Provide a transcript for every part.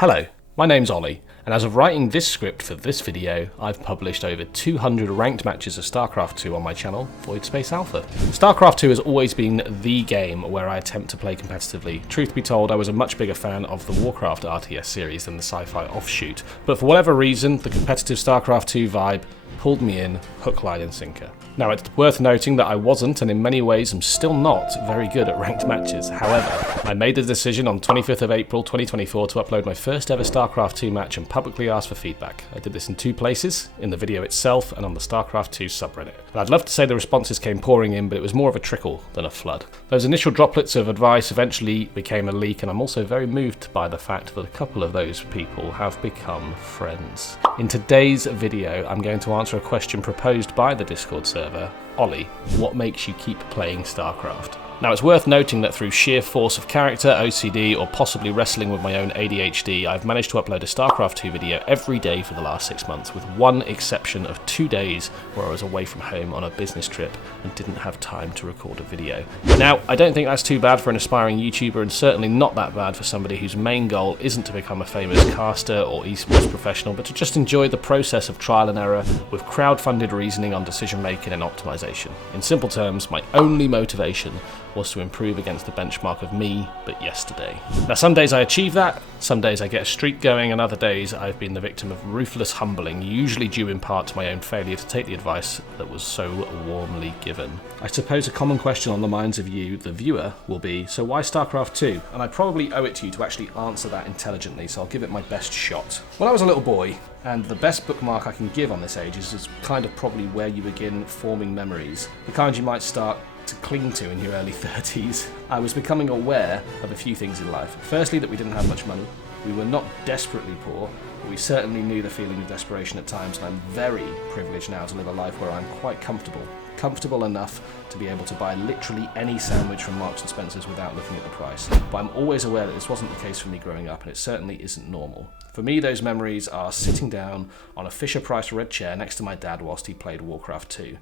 Hello, my name's Ollie, and as of writing this script for this video, I've published over 200 ranked matches of StarCraft 2 on my channel, Void Space Alpha. StarCraft 2 has always been the game where I attempt to play competitively. Truth be told, I was a much bigger fan of the Warcraft RTS series than the sci-fi offshoot, but for whatever reason, the competitive StarCraft 2 vibe pulled me in hook, line and sinker. Now it's worth noting that I wasn't, and in many ways am still not, very good at ranked matches. However, I made the decision on 25th of April 2024 to upload my first ever StarCraft 2 match and publicly ask for feedback. I did this in two places, in the video itself and on the StarCraft 2 subreddit. And I'd love to say the responses came pouring in, but it was more of a trickle than a flood. Those initial droplets of advice eventually became a leak, and I'm also very moved by the fact that a couple of those people have become friends. In today's video, I'm going to answer a question proposed by the Discord server, Ollie, what makes you keep playing StarCraft? Now it's worth noting that through sheer force of character, OCD, or possibly wrestling with my own ADHD, I've managed to upload a StarCraft 2 video every day for the last 6 months, with one exception of 2 days where I was away from home on a business trip and didn't have time to record a video. Now, I don't think that's too bad for an aspiring YouTuber, and certainly not that bad for somebody whose main goal isn't to become a famous caster or esports professional, but to just enjoy the process of trial and error with crowd-funded reasoning on decision making and optimization. In simple terms, my only motivation was to improve against the benchmark of me, but yesterday. Now some days I achieve that, some days I get a streak going, and other days I've been the victim of ruthless humbling, usually due in part to my own failure to take the advice that was so warmly given. I suppose a common question on the minds of you, the viewer, will be, so why StarCraft 2? And I probably owe it to you to actually answer that intelligently, so I'll give it my best shot. When I was a little boy, and the best bookmark I can give on this age is kind of probably where you begin forming memories, the kind you might start to cling to in your early 30s, I was becoming aware of a few things in life. Firstly, that we didn't have much money. We were not desperately poor, but we certainly knew the feeling of desperation at times, and I'm very privileged now to live a life where I'm quite comfortable enough to be able to buy literally any sandwich from Marks and Spencer's without looking at the price. But I'm always aware that this wasn't the case for me growing up, and it certainly isn't normal. For me, those memories are sitting down on a Fisher-Price red chair next to my dad whilst he played Warcraft 2.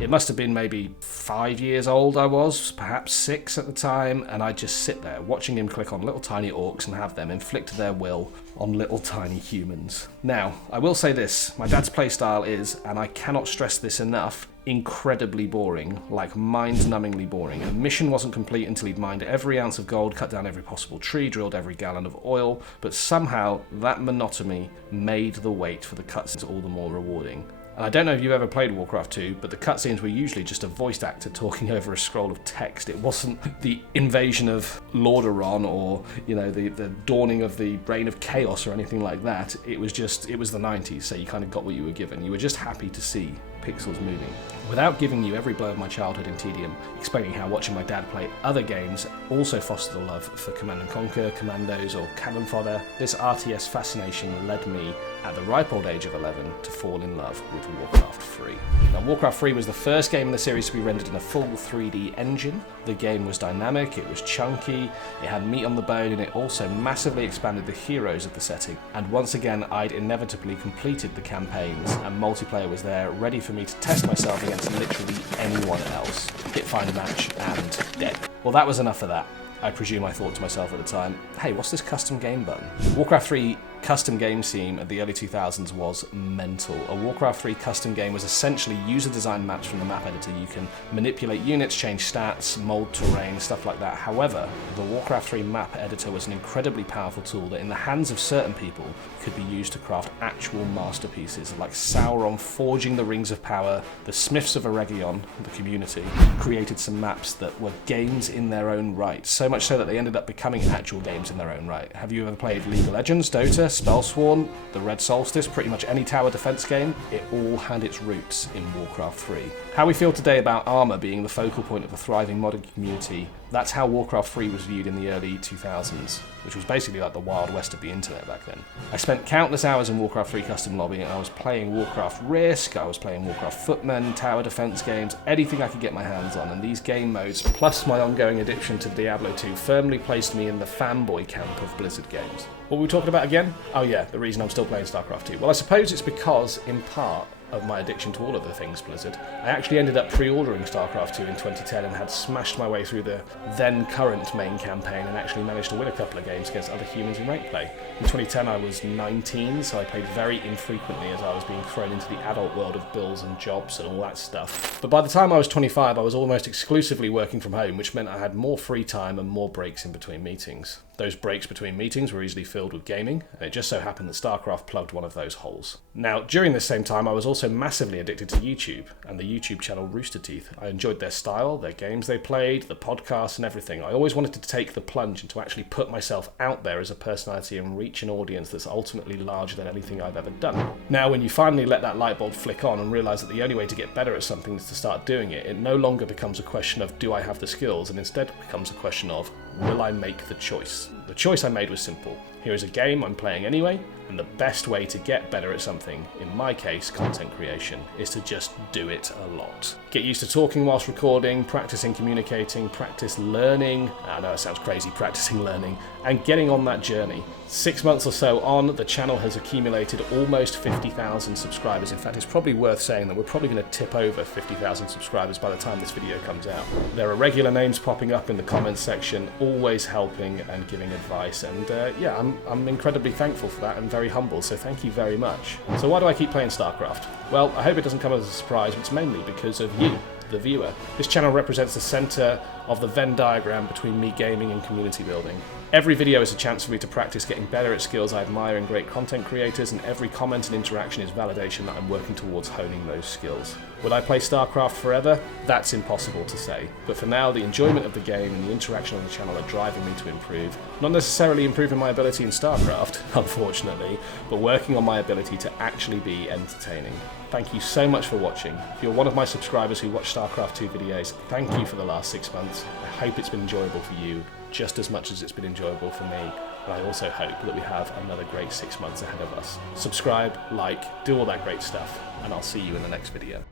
It must have been maybe 5 years old I was, perhaps 6 at the time, and I'd just sit there watching him click on little tiny orcs and have them inflict their will on little tiny humans. Now, I will say this, my dad's playstyle is, and I cannot stress this enough, incredibly boring, like mind-numbingly boring. A mission wasn't complete until he'd mined every ounce of gold, cut down every possible tree, drilled every gallon of oil, but somehow that monotony made the wait for the cutscenes all the more rewarding. And I don't know if you've ever played Warcraft 2, but the cutscenes were usually just a voiced actor talking over a scroll of text. It wasn't the invasion of Lordaeron or, you know, the dawning of the reign of chaos or anything like that. It was the 90s, so you kind of got what you were given. You were just happy to see pixels moving. Without giving you every blow of my childhood in tedium, explaining how watching my dad play other games also fostered a love for Command & Conquer, Commandos or cannon fodder, this RTS fascination led me, at the ripe old age of 11, to fall in love with Warcraft 3. Now, Warcraft 3 was the first game in the series to be rendered in a full 3D engine. The game was dynamic, it was chunky, it had meat on the bone, and it also massively expanded the heroes of the setting. And once again, I'd inevitably completed the campaigns, and multiplayer was there, ready for me to test myself against literally anyone else. Hit find match, and dead. Well, that was enough of that. I presume I thought to myself at the time, hey, what's this custom game button? Warcraft 3 custom game theme at the early 2000s was mental. A Warcraft 3 custom game was essentially user-designed maps from the map editor. You can manipulate units, change stats, mold terrain, stuff like that. However, the Warcraft 3 map editor was an incredibly powerful tool that in the hands of certain people could be used to craft actual masterpieces, like Sauron forging the Rings of Power, the Smiths of Eregion, the community, created some maps that were games in their own right, so much so that they ended up becoming actual games in their own right. Have you ever played League of Legends, Dota, Spellsworn, the Red Solstice, pretty much any tower defense game? It all had its roots in Warcraft 3. How we feel today about armor being the focal point of a thriving modern community, that's how Warcraft 3 was viewed in the early 2000s, which was basically like the Wild West of the internet back then. I spent countless hours in Warcraft 3 custom lobby, and I was playing Warcraft Risk, I was playing Warcraft Footmen, tower defense games, anything I could get my hands on, and these game modes, plus my ongoing addiction to Diablo 2, firmly placed me in the fanboy camp of Blizzard games. What were we talking about again? Oh yeah, the reason I'm still playing StarCraft 2. Well, I suppose it's because, in part, of my addiction to all of the things Blizzard. I actually ended up pre-ordering StarCraft 2 in 2010 and had smashed my way through the then current main campaign and actually managed to win a couple of games against other humans in rank play. In 2010 I was 19, so I played very infrequently as I was being thrown into the adult world of bills and jobs and all that stuff. But by the time I was 25, I was almost exclusively working from home, which meant I had more free time and more breaks in between meetings. Those breaks between meetings were easily filled with gaming, and it just so happened that StarCraft plugged one of those holes. Now, during this same time, I was also massively addicted to YouTube, and the YouTube channel Rooster Teeth. I enjoyed their style, their games they played, the podcasts and everything. I always wanted to take the plunge and to actually put myself out there as a personality and reach an audience that's ultimately larger than anything I've ever done. Now, when you finally let that light bulb flick on and realise that the only way to get better at something is to start doing it, it no longer becomes a question of do I have the skills, and instead becomes a question of will I make the choice? The choice I made was simple. Here is a game I'm playing anyway, and the best way to get better at something, in my case content creation, is to just do it a lot. Get used to talking whilst recording, practicing communicating, practice learning, I know it sounds crazy, practicing learning, and getting on that journey. 6 months or so on, the channel has accumulated almost 50,000 subscribers. In fact, it's probably worth saying that we're probably going to tip over 50,000 subscribers by the time this video comes out. There are regular names popping up in the comments section, always helping and giving advice, and yeah, I'm incredibly thankful for that and very humble, so thank you very much. So why do I keep playing StarCraft? Well, I hope it doesn't come as a surprise, but it's mainly because of you, the viewer. This channel represents the centre of the Venn diagram between me gaming and community building. Every video is a chance for me to practice getting better at skills I admire in great content creators, and every comment and interaction is validation that I'm working towards honing those skills. Will I play StarCraft forever? That's impossible to say. But for now, the enjoyment of the game and the interaction on the channel are driving me to improve. Not necessarily improving my ability in StarCraft, unfortunately, but working on my ability to actually be entertaining. Thank you so much for watching. If you're one of my subscribers who watch StarCraft 2 videos, thank you for the last 6 months. I hope it's been enjoyable for you, just as much as it's been enjoyable for me. And I also hope that we have another great 6 months ahead of us. Subscribe, like, do all that great stuff, and I'll see you in the next video.